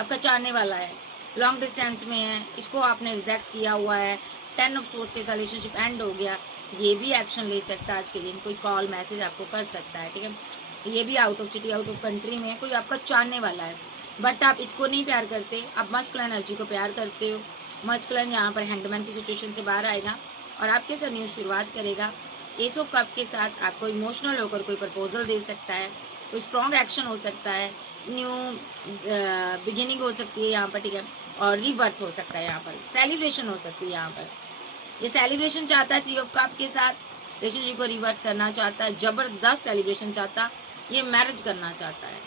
आपका चाहने वाला है, लॉन्ग डिस्टेंस में है, इसको आपने रिजेक्ट किया हुआ है, 10 ऑफ सोर्स के साथ रिलेशनशिप एंड हो गया। ये भी एक्शन ले सकता है आज के दिन, कोई कॉल मैसेज आपको कर सकता है, ठीक है। ये भी out of city, out of country में कोई आपका चाहने वाला है, बट आप इसको नहीं प्यार करते, आप मस्कुलिन एनर्जी को प्यार करते हो। मस्कुलिन यहाँ पर हैंगमैन की सिचुएशन से बाहर आएगा और आपके साथ न्यू शुरुआत करेगा। एस ऑफ कप के साथ आपको इमोशनल होकर कोई प्रपोजल दे सकता है, कोई स्ट्रॉन्ग एक्शन हो सकता है, न्यू बिगिनिंग हो सकती है यहाँ पर, ठीक है, और रिबर्थ हो सकता है यहाँ पर, सेलिब्रेशन हो सकती है यहाँ पर। ये सेलिब्रेशन चाहता है थ्री ऑफ कप के साथ, रिलेशनशिप को रिवर्ट करना चाहता है, जबरदस्त सेलिब्रेशन चाहता, ये मैरिज करना चाहता है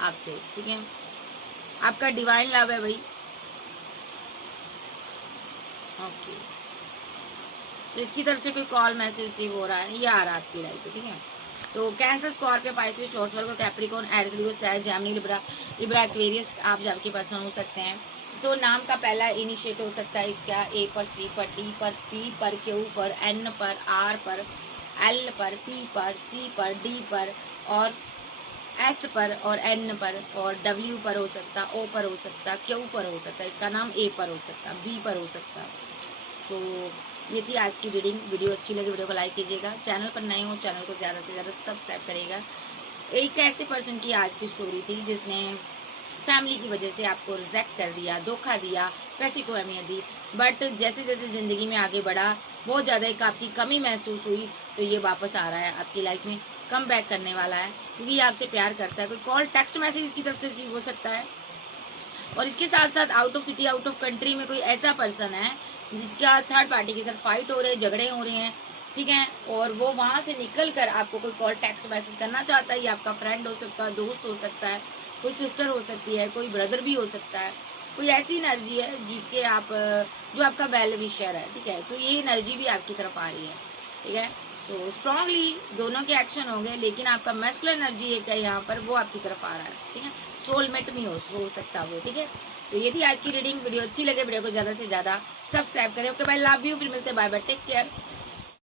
आपसे, ठीक है, आपका डिवाइन लव है भाई। ओके, तो इसकी तरफ से कोई कॉल मैसेज रिसीव हो रहा है, ये आ रहा है आपकी लाइफ पे, ठीक है। तो कैंसर, स्कॉर्पियो, पाइसेस, टॉरस, वर्गो, कैप्रिकॉर्न, एरीज, लियो, सैज, जेमिनी, लिब्रा, एक्वेरियस आप जब के पर्सन हो सकते हैं। तो नाम का पहला इनिशिएट हो सकता है इसका ए पर, सी पर, डी पर, पी पर, क्यू पर, एन पर, आर पर, एल पर, पी पर, सी पर, डी पर और एस पर और एन पर और डब्ल्यू पर हो सकता, ओ पर हो सकता, क्यू पर हो सकता, इसका नाम ए पर हो सकता, बी पर हो सकता। सो ये थी आज की रीडिंग। वीडियो अच्छी लगी वीडियो को लाइक कीजिएगा, चैनल पर नए हो चैनल को ज़्यादा से ज़्यादा सब्सक्राइब करिएगा। एक ऐसे पर्सन की आज की स्टोरी थी जिसने फैमिली की वजह से आपको रिजेक्ट कर दिया, धोखा दिया, पैसे को अहमियत दी, बट जैसे जैसे ज़िंदगी में आगे बढ़ा बहुत ज़्यादा एक आपकी कमी महसूस हुई, तो ये वापस आ रहा है आपकी लाइफ में, कम बैक करने वाला है क्योंकि ये आपसे प्यार करता है। कोई कॉल, टेक्स्ट मैसेज इसकी तरफ से रिसीव हो सकता है। और इसके साथ साथ out of city, out of country में कोई ऐसा पर्सन है जिसका थर्ड पार्टी के साथ फाइट हो रहे हैं, झगड़े हो रहे हैं, ठीक है, और वो वहां से निकल कर आपको कोई कॉल, टेक्स्ट मैसेज करना चाहता है। ये आपका फ्रेंड हो सकता है, दोस्त हो सकता है, कोई सिस्टर हो सकती है, कोई ब्रदर भी हो सकता है, कोई ऐसी एनर्जी है जिसके आप, जो आपका वेल विशर है, ठीक है। तो ये एनर्जी भी आपकी तरफ आ रही है, ठीक है। सो स्ट्रांगली दोनों के एक्शन होंगे, लेकिन आपका मैस्कुलिन एनर्जी एक है यहाँ पर, वो आपकी तरफ आ रहा है, ठीक है। सोलमेट भी हो सकता है वो, ठीक है। तो ये थी आज की रीडिंग। वीडियो अच्छी लगे वीडियो को ज्यादा से ज्यादा सब्सक्राइब करें। ओके बाय, लव यू, फिर मिलते हैं, बाय बाय, टेक केयर।